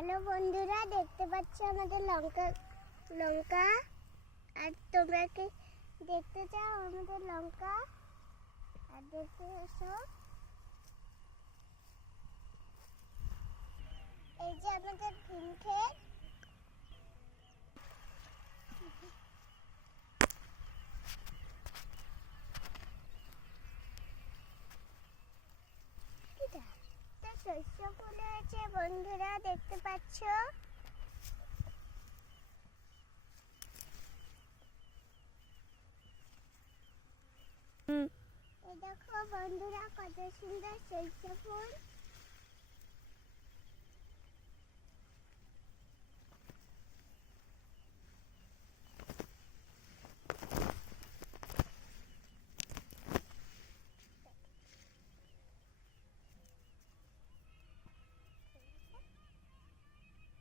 Hello বন্ধুরা, দেখতে পাচ্ছ আমাদের লঙ্কা লঙ্কা আর তোমরা কি দেখতে চাও আমাদের লঙ্কা? আর দেখতে এসো, এই যে আমাদের ভিম ক্ষেত। শস্য ফুল হয়েছে বন্ধুরা, দেখতে পাচ্ছ। এই দেখো বন্ধুরা, কত সুন্দর শস্য ফুল।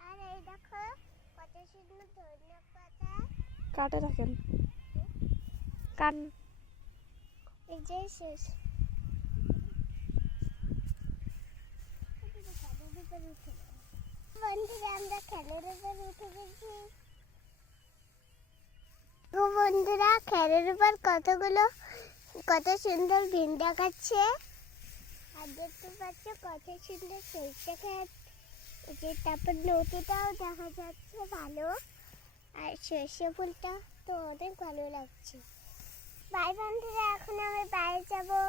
আর এই দেখো কত সুন্দর ধনিয়া পাতা। কাটে রাখেন কাট। এই যে শেষ বন্ধুরা, আমরা খেলের উপর উঠে গেছি। ও বন্ধুরা, খেলের উপর কত সুন্দর ভিম দেখাচ্ছে। আর দেখতে পাচ্ছ কত সুন্দর সরষে ক্ষেত। যে তারপর নদীটাও দেখা যাচ্ছে ভালো। আর সরষে ফুলটা তো অনেক ভালো লাগছে। বাই বন্ধুরা, এখন আমি বাইরে যাবো।